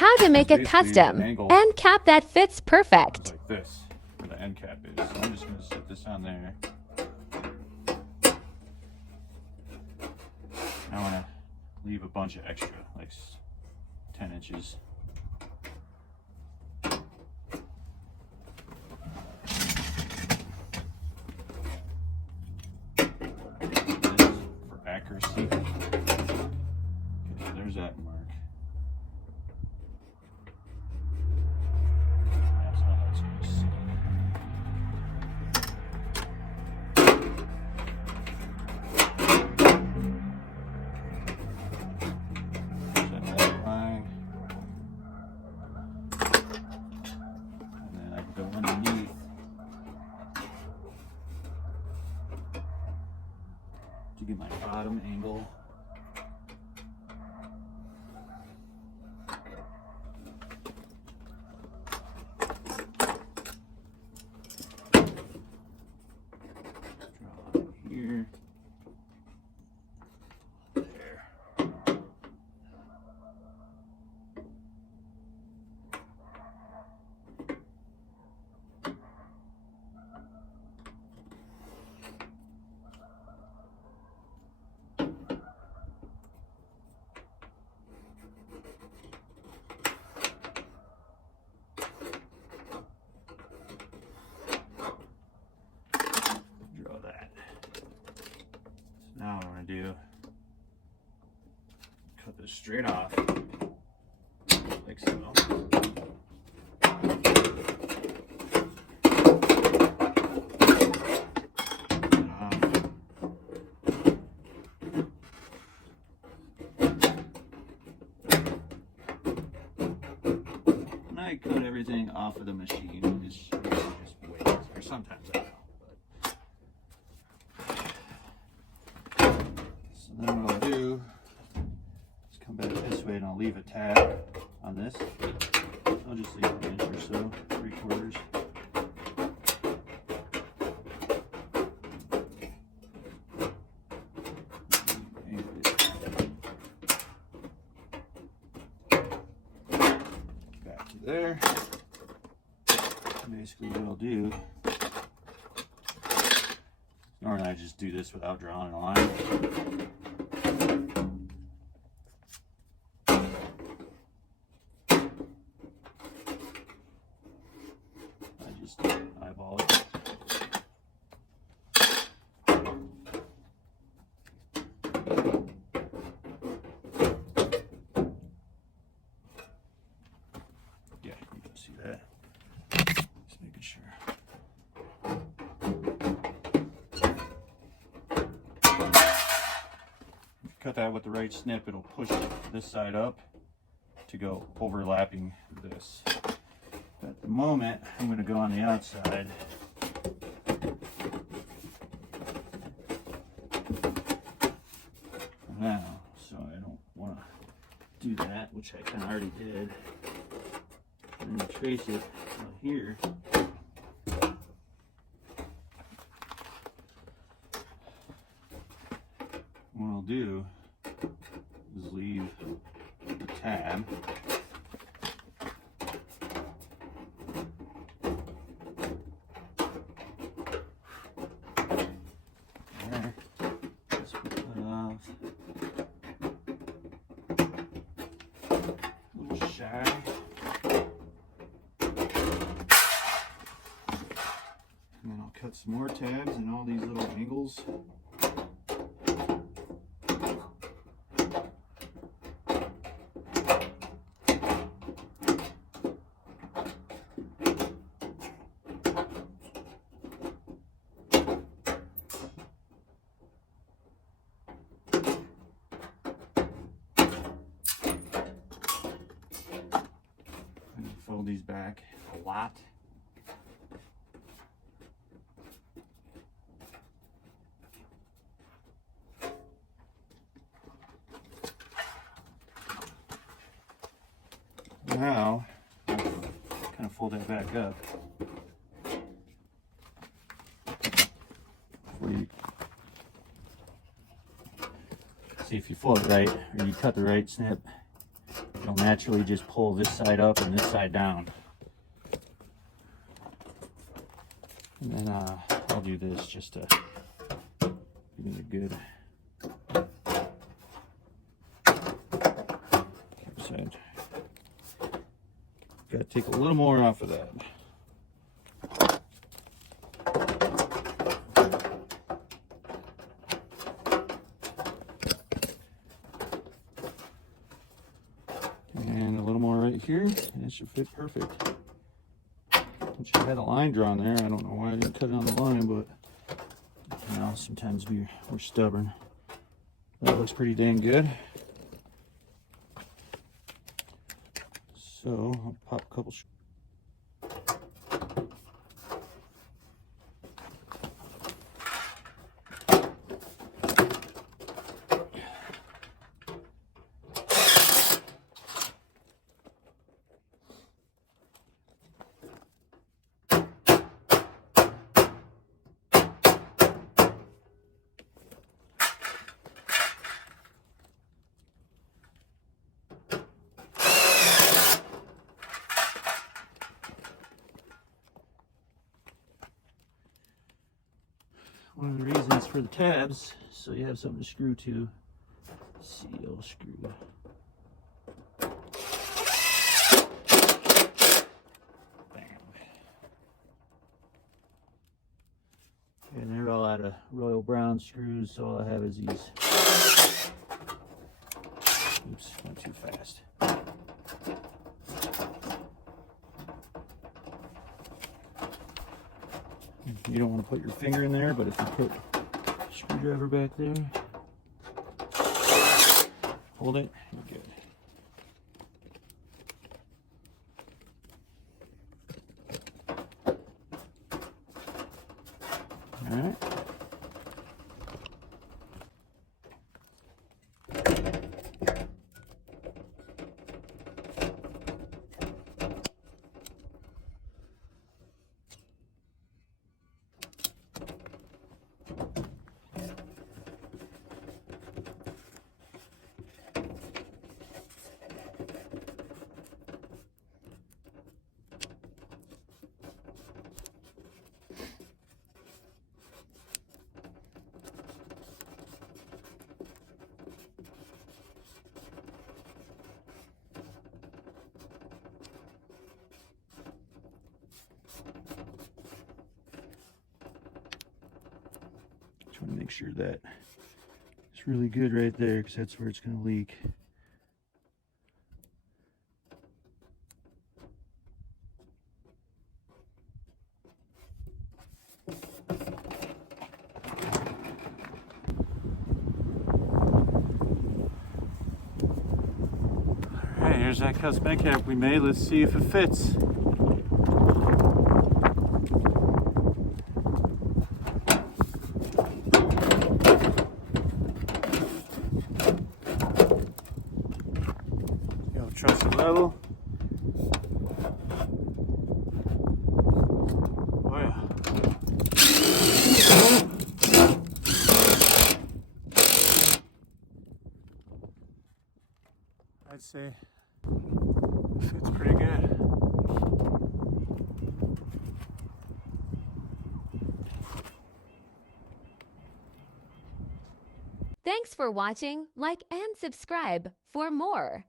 How to make a custom end cap that fits perfect. Like this, where the end cap is. So I'm just going to sit this on there. I want to leave a bunch of extra, like 10 inches. For accuracy. Okay, so there's that mark. That's how that's going to sit. To get my bottom angle. Draw here. There. Now what I'm going to do, cut this straight off, like so. And I cut everything off of the machine, just wait, or sometimes I don't. Then what I'll do is come back this way and I'll leave a tab on this. I'll just leave an inch or so, 3/4. Back to there. Basically what I'll do, normally I just do this without drawing a line. Eyeball it. Yeah, you can see that. Just making sure. If you cut that with the right snip, it'll push this side up to go overlapping this. At the moment, I'm going to go on the outside. Now, so I don't want to do that, which I kind of already did. And then trace it out here. What I'll do is leave the tab. And then I'll cut some more tabs in all these little angles. Fold these back a lot. Now, kind of fold that back up. Before you see if you fold it right, or you cut the right snip, you it'll naturally just pull this side up and this side down. And then I'll do this just to give me a good side. Got to take a little more off of that. And a little more right here, and it should fit perfect. Which I had a line drawn there. I don't know why I didn't cut it on the line, but you know, sometimes we're stubborn. That looks pretty dang good. So I'll pop a couple. One of the reasons for the tabs, so you have something to screw to. Seal screw. Bam. And they're all out of Royal Brown screws, so all I have is these. Oops, went too fast. You don't want to put your finger in there, but if you put a screwdriver back there, hold it, you're good. All right. Just want to make sure that it's really good right there, because that's where it's going to leak. Alright, here's that custom end cap we made. Let's see if it fits. Trust the level. Oh yeah. I'd say fits pretty good. Thanks for watching. Like and subscribe for more.